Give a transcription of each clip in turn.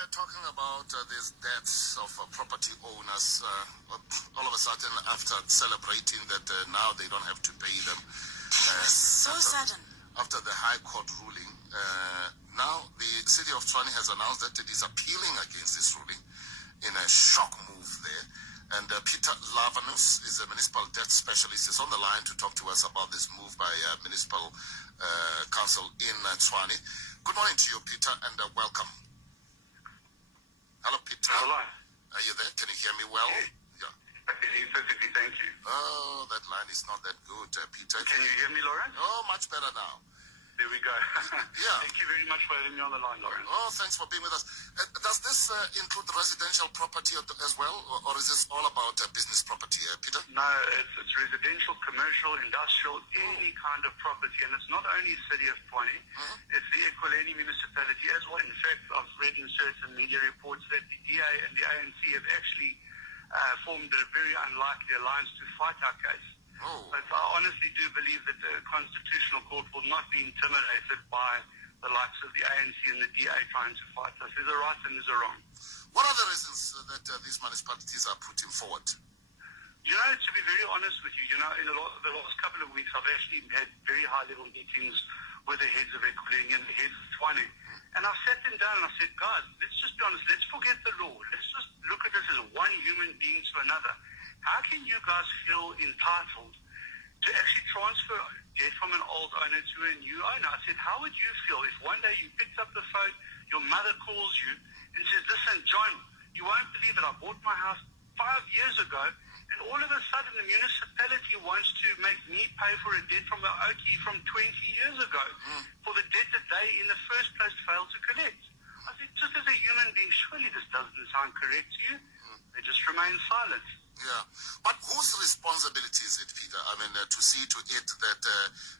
we're talking about these deaths of property owners. All of a sudden, after celebrating that now they don't have to pay them. So sudden. After the High Court ruling, now the city of Tshwane has announced that it is appealing against this ruling in a shock move there. And Peter Livanos is a municipal debt specialist. He's on the line to talk to us about this move by municipal council in Tshwane. Good morning to you, Peter, and welcome. Hello, Peter. Hello. Are you there? Can you hear me well? Yeah. I can hear you perfectly, thank you. Oh, that line is not that good, Peter. Can you hear me, Lawrence? Oh, much better now. There we go. Yeah. Thank you very much for having me on the line, Lawrence. Oh, thanks for being with us. Does this include residential property as well, or is this all about business property, Peter? No, it's residential, commercial, industrial, any kind of property. And it's not only the city of Tshwane, it's the Ekurhuleni municipality as well. In fact, I've read in certain media reports that the DA and the ANC have actually formed a very unlikely alliance to fight our case. Oh. But I honestly do believe that the Constitutional Court will not be intimidated by the likes of the ANC and the DA trying to fight us. There's a right and there's a wrong. What are the reasons that these municipalities are putting forward? You know, to be very honest with you, in the last couple of weeks, I've actually had very high-level meetings with the heads of Ekurhuleni and the heads of Tshwane. And I sat them down and I said, guys, let's just be honest. Let's forget the law. Let's just look at this as one human being to another. How can you guys feel entitled to actually transfer debt from an old owner to a new owner? I said, how would you feel if one day you picked up the phone, your mother calls you and says, listen, John, you won't believe that I bought my house 5 years ago, and all of a sudden the municipality wants to make me pay for a debt from an Okie from 20 years ago for the debt that they in the first place failed to collect. I said, just as a human being, surely this doesn't sound correct to you? They just remain silent. Yeah, but whose responsibility is it, Peter? I mean, to see to it that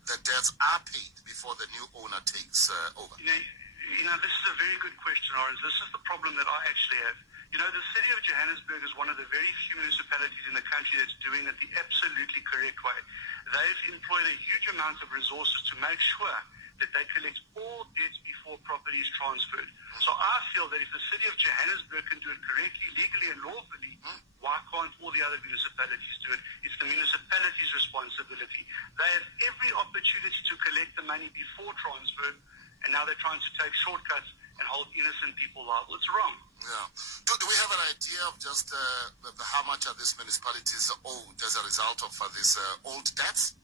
the debts are paid before the new owner takes over. You know, this is a very good question, Lawrence. This is the problem that I actually have. The city of Johannesburg is one of the very few municipalities in the country that's doing it the absolutely correct way. They've employed a huge amount of resources to make sure that they collect all debts before property is transferred. So I feel that if the city of Johannesburg can do it correctly, legally and lawfully, why can't all the other municipalities do it? It's the municipality's responsibility. They have every opportunity to collect the money before transfer, and now they're trying to take shortcuts and hold innocent people liable. It's wrong. Yeah. Do we have an idea of just how much are these municipalities owed as a result of these old debts?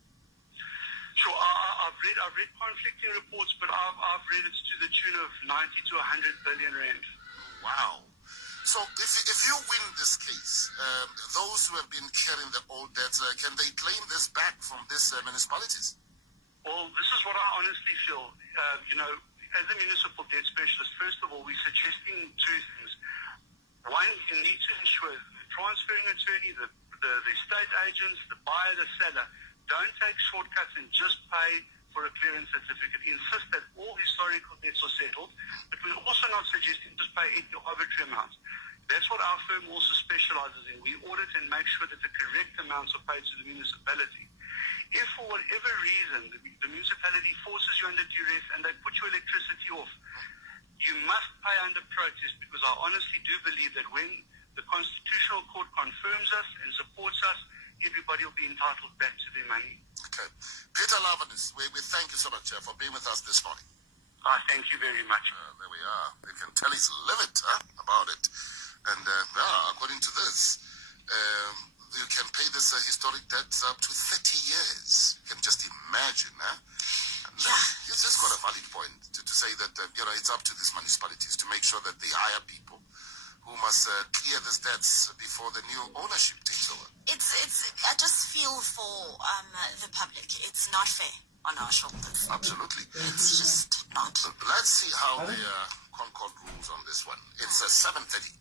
Sure, I've read conflicting reports, but I've read it's to the tune of 90 to 100 billion rand. Wow. So if you win this case, those who have been carrying the old debts, can they claim this back from these municipalities? Well, this is what I honestly feel. As a municipal debt specialist, first of all, we're suggesting two things. One, you need to ensure the transferring attorney, the estate agents, the buyer, the seller, don't take shortcuts and just pay for a clearance certificate. Insist that all historical debts are settled, but we're also not suggesting just pay any arbitrary amounts. That's what our firm also specializes in. We audit and make sure that the correct amounts are paid to the municipality. If for whatever reason the municipality forces you under duress and they put your electricity off, you must pay under protest, because I honestly do believe that when the Constitutional Court confirms us and supports us, everybody will be entitled back to their money. Okay. Peter Livanos, we thank you so much for being with us this morning. I thank you very much. There we are. You can tell he's livid about it. And according to this, you can pay this historic debts up to 30 years. You can just imagine, And he's just got a valid point to say that, it's up to these municipalities to make sure that they hire people who must clear these debts before the new ownership takes over. I just feel for the public. It's not fair on our shoulders. Absolutely. It's just not. Let's see how the Concord rules on this one. It's 7:30.